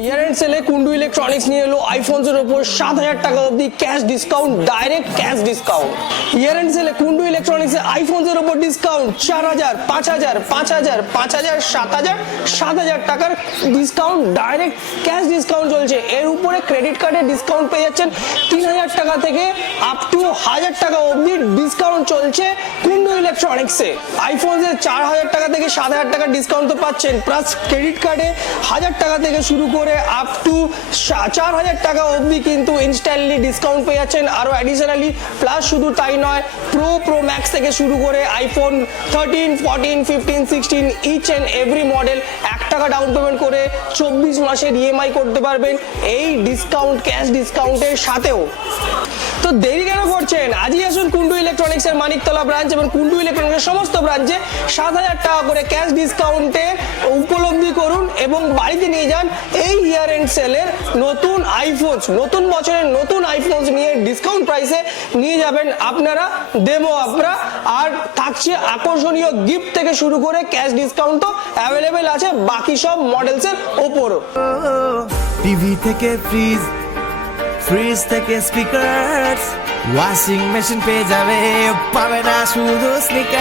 ইয়ার end সেলে Kundu electronics নিয়ে এলো আইফোনস এর উপর 7,000 টাকা অবধি cash discount, direct cash discount. Year end সেলে কুন্ডু ইলেকট্রনিক্স এর আইফোনস এর উপর ডিসকাউন্ট 4,000, 5,000, 5,000, 5,000, 7,000, 7,000 টাকার ডিসকাউন্ট, ডাইরেক্ট ক্যাশ ডিসকাউন্ট চলছে। এর উপরে ক্রেডিট কার্ডের ডিসকাউন্ট পেয়ে যাচ্ছেন 3,000 টাকা থেকে আপ টু 1,000 টাকা অবধি ডিসকাউন্ট চলছে কুন্ডু ইলেকট্রনিক্সে। আইফোনস এর 4,000 টাকা থেকে 7,000 টাকার ডিসকাউন্ট তো পাচ্ছেন, প্লাস ক্রেডিট কার্ডে 1,000 টাকা থেকে শুরু করে আপ টু 4,000 টাকা অবধি কিন্তু ইনস্ট্যান্টলি ডিসকাউন্ট পেয়ে যাচ্ছেন আরো অ্যাডিশনালি। প্লাস শুধু তাই নয়, প্রো ম্যাক্স থেকে শুরু করে iPhone 13, 14, 15, 16 each and every model 1 টাকা ডাউন পেমেন্ট করে 24 মাসের ইএমআই করতে পারবেন এই ডিসকাউন্ট, ক্যাশ ডিসকাউন্টের সাথেও। তো দেরি কেন করছেন? আজই আসুন কুন্ডু ইলেকট্রনিক্স এর মানিকতলা ব্রাঞ্চ এবং কুন্ডু ইলেকট্রনিক্সের সমস্ত ব্রাঞ্চে 7,000 টাকা করে ক্যাশ ডিসকাউন্টে উপলব্ধি করুন এবং বাড়িতে নিয়ে যান এই ইয়ার এন্ড সেলের নতুন আইফোনস। নতুন বছরের নতুন আইফোনস নিয়ে ডিসকাউন্ট প্রাইসে নিয়ে যাবেন আপনারা, দেবো আমরা। আর থাকছে আকর্ষণীয় গিফট থেকে শুরু করে ক্যাশ ডিসকাউন্টও অ্যাভেলেবেল আছে বাকি সব মডেলসের ওপরও। টিভি থেকে ফ্রিজ, ফ্রিজ থেকে স্পিকার, ওয়াশিং মেশিন পেয়ে যাবে, পাবে না শুধু স্নিকার।